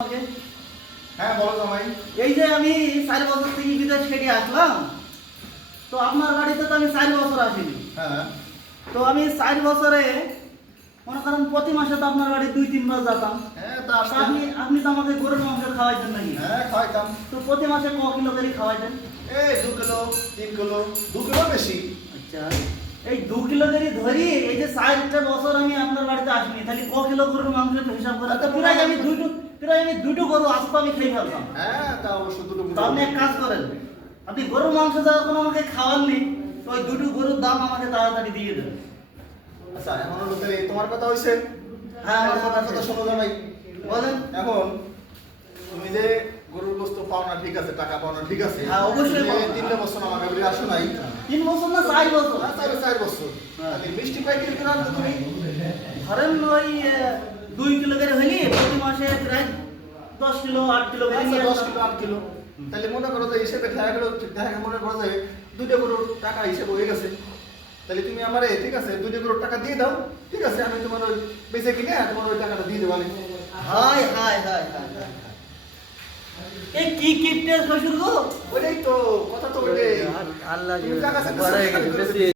আমাকে হ্যাঁ বলো জামাই। এই যে আমি 4 বছর থেকে বিদেশ থেকে আসলাম, তো আপনার বাড়িতে তো আমি 4 বছর আসিনি। হ্যাঁ তো আমি 4 বছরে মনে করেন প্রতি মাসে তো আপনার বাড়ি 2-3 বার যেতাম। হ্যাঁ তা তো আসলে আপনি আপনি তো আমাকে গরুর মাংস খাওয়াইতেন নাকি? হ্যাঁ খাওয়াইতাম। তো প্রতি মাসে ক কিলো করে খাওয়াইতেন? এই 2 কিলো 3 কিলো 2 কিলো বেশি। আচ্ছা, এই 2 কিলো করে ধরি, এই যে 4টা বছর আমি আপনার বাড়িতে আসিনি, তাহলে ক কিলো গরুর মাংস একটু হিসাব করে তো প্রায় আমি দুটো গরু আসতো আমি খেয়ে ফেলতাম। হ্যাঁ তা অবশ্য দুটো তো আপনি এক কাজ করেন, আপনি গরুর মাংস যখন আমাকে খাওয়াননি, তো ওই দুটো গরুর দাম আমাকে তাড়াতাড়ি দিয়ে দেন। আচ্ছা এখন হলো তাহলে তোমার কথা হইছে। হ্যাঁ, আমার তোমার কথা কথা শেষ। শোনো জামাই। বলেন। এখন তুমি যে গরুর গোস্ত পাও না ঠিক আছে, টাকা পাও না ঠিক আছে। হ্যাঁ, অবশ্যই পাও না। 3 বছর আমার বাড়ি আসো নাই। 3 বছর না 4 বছর? না 4 বছর। হ্যাঁ। তাহলে মিষ্টি পাই কি করে আনছো তুমি? ধরেন ওই 2 কিলো করে হইলে প্রতি মাসে প্রায় 10 কিলো 8 কিলো করে আচ্ছা নিয়ে 10 আসতাম। Kilo 8 kilo. তাহলে মনে করো যে হিসেবে দেখা মনে করো যে দুইটা গরুর টাকা হিসেবে হয়ে গেছে। তাহলে তুমি আমারে ঠিক আছে দুইটা গরুর টাকা দিয়ে দাও, ঠিক আছে আমি তোমার ওই বেঁচে কিনে তোমার ওই টাকাটা দিয়ে দেবো। High high high high high. এই কি কিপটে শ্বশুর গো? ওইটাই তো কথা তো ওইটাই। আল্লাহ তুমি টাকা চাইতেছো,